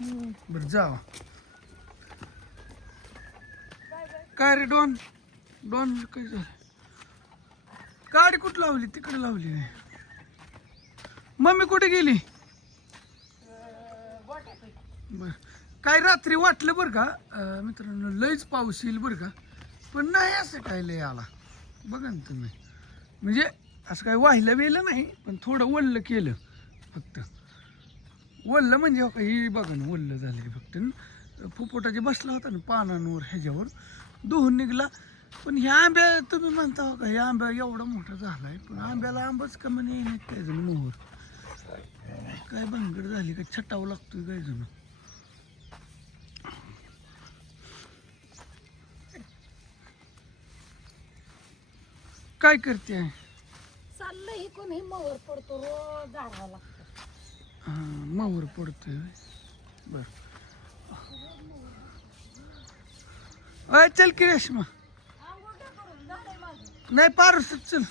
बरं जावा. काय रे don? Don काय झालं? गाडी कुठं लावली? तिकडे लावली मम्मी कुठे गेली? बर. काय रात्री वाटलं बरं का? मित्रांनो लयच पाऊस येईल बरं का? पण नाही असं काय लय आला. बघा ना तुम्ही. म्हणजे असं काय वाहिलं बिलं नाही पण थोडं वल्ल केलं फक्त. वल्ल म्हणजे हो का ही बघा ना वल्ल झालं फक्त. न. जे बसला होता ना पानांवर ह्याच्यावर. धुवून निघला. पण ह्या आंब्या तुम्ही म्हणता हो का ह्या आंब्या एवढा मोठा झालाय पण आंब्याला आंबाच कमी नाही नाही काय जण मोहर? काय भानगड झाली काय छटावं लागतोय काय जण? काय करते? चाललंय हे मोहर पडतो रोज झाडाला. लागतो मावर पडतोय बर अय चल की रेश्मा माझं नाही पारूस चल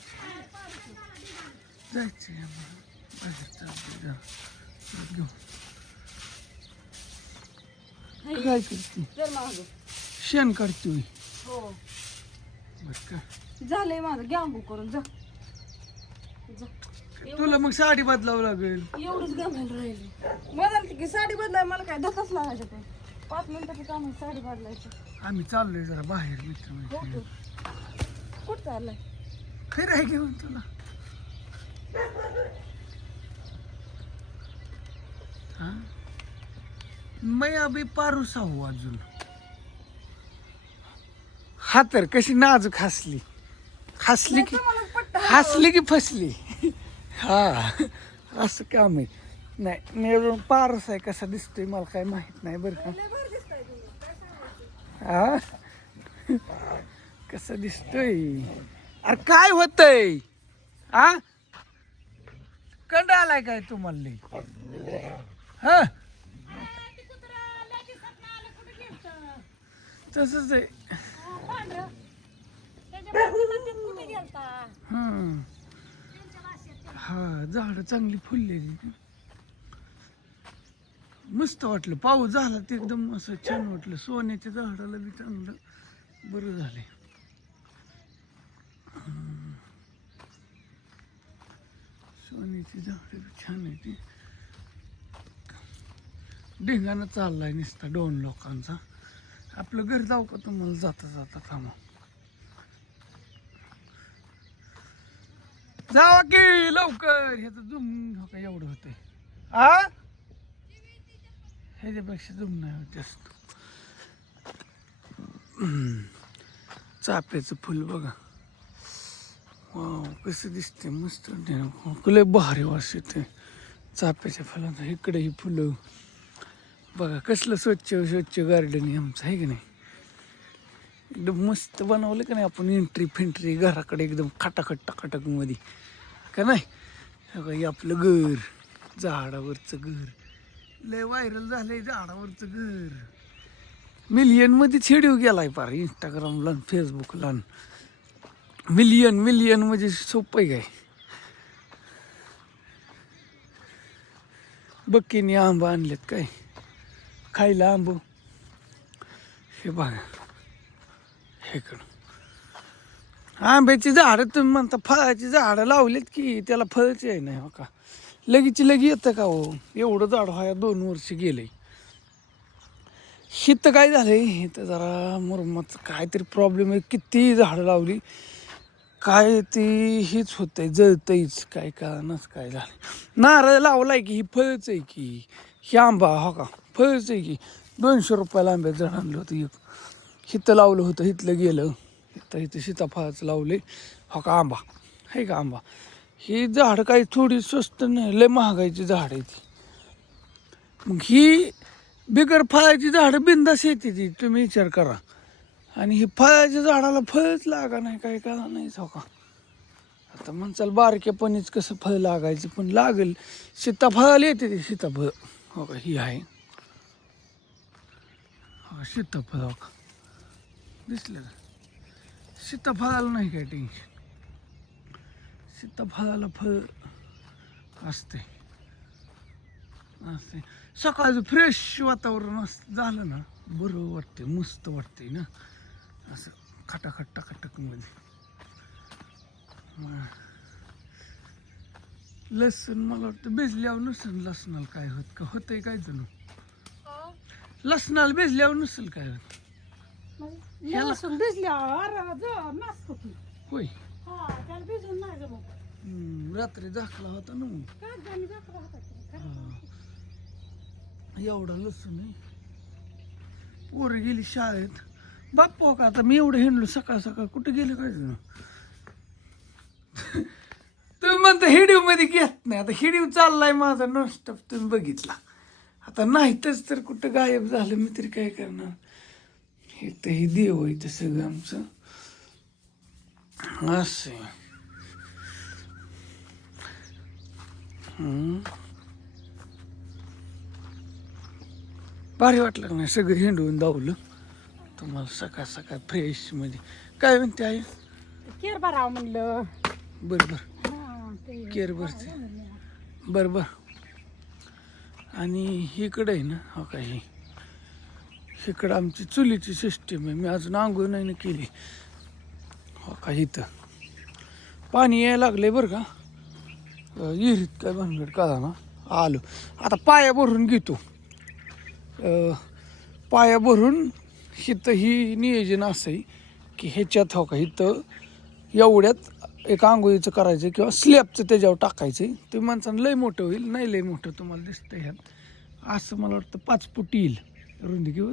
जायचं काय करते शेण काढतोय हो बर का झालंय माझं घ्या आंघोळ करून जा जा. तुला मग साडी बदलावं लागेल. एवढंच राहिले. की साडी बदलाय मला काय धक्काच लागायचं पाच मिनिटाचं काम आहे साडी बदलायचं. आम्ही चाललोय जरा बाहेर मित्र हो कुठं चाललाय? खरं आहे घेऊन तुला? हा? मैं अभी पारूस आहो अजून. हा तर कशी नाजूक हसली. हसली की हसली की फसली. हा असं काम आहे. नाही मी अजून पारस आहे कसा दिसतोय मला काय माहीत नाही बरं का. हा? कसं दिसतोय? अरे काय होतय? हा? कंड आलाय काय तुम्हाला? हा? तसंच आहे. हं. हा झाड चांगली फुललेली मस्त वाटलं. पाऊस झाला ते एकदम असं छान वाटलं. सोन्याच्या झाडाला बी चांगलं बरं झालंय. सोन्याची झाडं छान आहे ती. ढेंगानं चाललाय नुसता दोन लोकांचा. आपलं घर जाऊ का तुम्हाला? जाता जाता थांबा. जावा की लवकर. ह्याचं जुम हो का एवढं होतंय. आ? ह्याच्यापेक्षा जुम नाही होत जास्त. चाप्याचं चाफ्याचं फुल बघा. वाव कसं दिसते मस्त कुले भारी वास येते चाफ्याच्या फुलांचं इकडे ही फुलं. बघा कसलं स्वच्छ स्वच्छ गार्डन आहे आमचं आहे की नाही? एकदम मस्त बनवलं का नाही आपण? एंट्री फिंट्री घराकडे एकदम खटाखट टाकाटकमध्ये. का नाही? हे आपलं घर. झाडावरचं घर. लय व्हायरल झालंय झाडावरचं घर. मिलियनमध्ये छेडीव गेलाय पार इंस्टाग्रामला आणि फेसबुकला मिलियन मिलियन म्हणजे सोपं आहे काय? बक्कीने आंबा आणलेत काय? खायला आंब. हे बघा. इकडं आंब्याची झाडं तुम्ही म्हणता फळाची झाडं लावलीत की त्याला फळच आहे नाही हो का? लगेची लगी येतं का हो? एवढं झाड हो व्हाया दोन वर्ष गेले. शीत काय झालंय? हे तर जरा मुरमाचं काहीतरी प्रॉब्लेम आहे. किती झाडं लावली? काय ती हीच होतंय जळतंयच. काय कारणच काय झालं नारळ लावलाय की ही फळच आहे की. ही आंबा हो का? फळच आहे की. दोनशे रुपयाला आंब्याचं झाड आणलं होतं एक. हिथं लावलं होतं हिथलं गेलं. इथं इथं सीताफळाचं लावले हो का आंबा? आहे का आंबा? ही झाडं काही थोडी स्वस्त नाही लय महागाईची झाड आहे ती मग ही बिगर फळाची झाडं बिंदास येते ती तुम्ही विचार करा. आणि ही फळाच्या झाडाला फळच लागा नाही काय का नाही हो का आता म्हणचाल बारक्यापणीच कसं फळ लागायचं पण लागेल. सीताफळाला येते ती सीताफळ. हो का ही आहे. हो सीताफळ हो का. दिसलं का? सीताफळाला नाही काय टेन्शन सीताफळाला फळ असते. असं सकाळचं फ्रेश वातावरण असं झालं ना बरं वाटते मस्त वाटते ना. असं खटाखट टाकाटकमध्ये. मग लसूण मला वाटतं भिजल्यावर नसेल लसणाला काय होत का? होतंय काय जणू? लसणाला भिजल्यावर नसेल काय होत? लसूण भिजल्या अरे नसतो की होय. हा त्याला भिजून नाही जमत. हम्म, रात्री दाखला होता ना मग. काय झाली दाखला होता की? हा. एवढा लसूण आहे. पोरं गेली शाळेत. बाप्पा का आता? मी एवढं हिंडलो सकाळ सकाळ. कुठे गेले काय जण तुम्ही म्हणता हिडीवमध्ये घेत नाही. आता हिडीव चाललाय माझा नॉनस्टॉप तुम्ही बघितला. आता नाहीतच तर कुठं गायब झालं. मी तरी काय करणार? हे तर हे देव आहे ते सगळं आमचं असं. भारी वाटलं नाही सगळं हिंडवून दावलं तुम्हाला सकाळ सकाळ फ्रेशमध्ये काय म्हणते आहे केर भरावं म्हणलं बरं बरं हा, ते केर भरते बरं बरं आणि इकडं आहे ना हो काय हे इकडं आमची चुलीची सिस्टीम आहे. मी अजून आंघोळ नाही केली. हो का इथं. पाणी यायला लागलंय बरं का? विहिरीत काय भानगड कळा ना आलो. आता पाया भरून घेतो. पाया भरून इथं ही नियोजन असं आहे की ह्याच्यात हो का इथं एवढ्यात एक आंघोळीचं करायचं किंवा स्लॅबचं त्याच्यावर टाकायचं ते माणसानं लय मोठं होईल नाही लय मोठं तुम्हाला दिसतं ह्यात. असं मला वाटतं पाच फूट येईल. रुंदी किंवा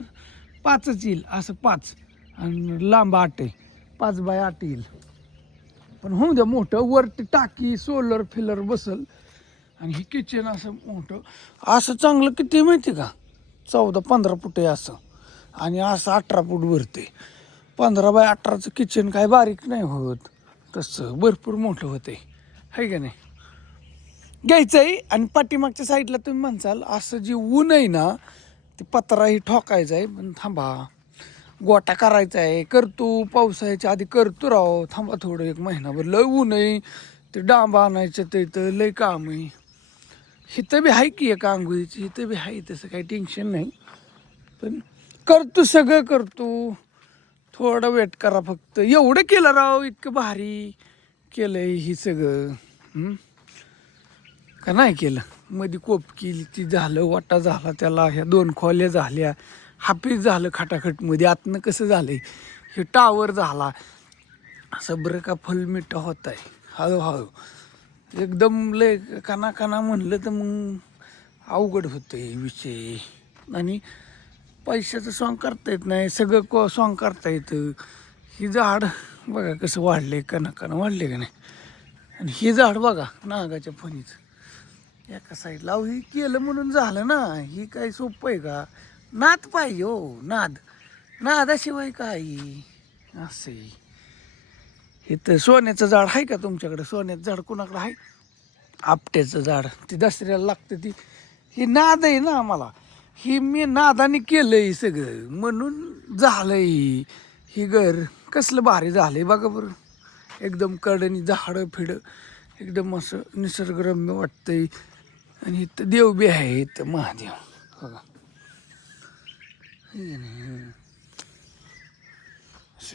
पाचच येईल असं पाच. आणि लांब आठ आहे पाच बाय आठ येईल. पण होऊ द्या मोठं वरती टाकी सोलर फिलर बसल. आणि हे किचन असं मोठं. असं चांगलं किती माहिती का? चौदा पंधरा फूट आहे असं. आणि असं अठरा फूट भरते पंधरा बाय अठराचं किचन काय बारीक नाही होत. तसं भरपूर मोठं होते. आहे का नाही? घ्यायचं आहे आणि पाठीमागच्या साईडला तुम्ही म्हणसाल असं जे ऊन आहे ना ते पत्राही ठोकायचं आहे. पण थांबा. गोटा करायचा आहे. करतो पावसाळ्याच्या आधी करतो राव. थांबा थोडं. एक महिनाभर लय ऊन आहे. ते डांब आणायचं ते तर लय काम आहे. हिथं बी आहे की एक आंघोळीची? हिथं बी आहे. तसं काही टेन्शन नाही. पण करतो सगळं करतो थोडं वेट करा फक्त. एवढं केलं राव. इतकं भारी केलंय ही सगळं. का नाही केलं? मध्ये कोप केली ती झालं वाटा झाला त्याला ह्या दोन खोल्या झाल्या. हापीस झालं खटाखटमध्ये आतनं कसं झालंय? हे टावर झाला. असं बरं का फलमिट होत आहे हळूहळू. एकदम लय काना काना म्हणलं तर मग अवघड होतंय विषय. आणि पैशाचं सॉंग करता येत नाही. सगळं को सॉंग करता येतं. ही झाड बघा कसं वाढले कना वाढले का नाही? आणि हे झाड बघा नागाच्या फणीचं. एका साईडला अहो ही केलं म्हणून झालं ना ही काय सोपं आहे का? नाद पाहिजे हो नाद. नादाशिवाय काय असं आहे. इथं सोन्याचं झाड आहे का तुमच्याकडे? सोन्याचं झाड कोणाकडे आहे? आपट्याचं झाड. ती दसऱ्याला लागतं ती. ही नाद आहे ना आम्हाला. ही मी नादाने केलंय सगळं. म्हणून झालंय. ही घर कसलं भारी झालंय बघा बरं. एकदम कडणी झाडं फिडं. एकदम असं निसर्गरम्य वाटतंय. आणि इथं देव बी आहे इथं महादेव. बघा.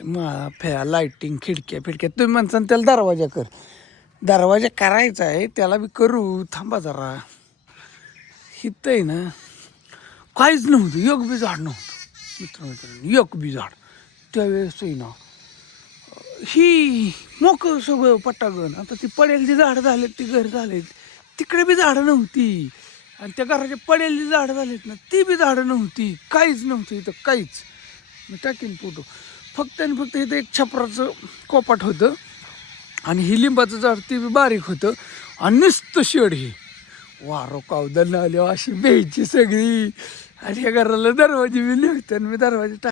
नाही, फ्या लाईटिंग खिडक्या फिडक्या. तुम्ही म्हणता त्याला दरवाजा कर. दरवाजा करायचा आहे त्याला बी करू. थांबा जरा. हिथं आहे ना काहीच नव्हतं. योग बी झाड नव्हतं. मित्र मित्रांनो योग बी झाड. त्यावेळेस ना ही मोकळं सगळं पटागण. आता ती पडेल ती झाडं झालेत ती घर झालेत. तिकडे बी झाडं नव्हती. आणि त्या घराचे पडेलची झाडं झालीत ना ती बी झाडं नव्हती. काहीच नव्हतं इथं काहीच. मी टाकीन फोटो. फक्त आणि फक्त इथं एक छपराचं कोपाट होतं. आणि ही लिंबाचं झाड ते बी बारीक होतं. आणि नुसतं शेड हे. वारो कावदन आले अशी बेची सगळी. आणि या घराला दरवाजे बी लिहित आणि मी दरवाजे टाक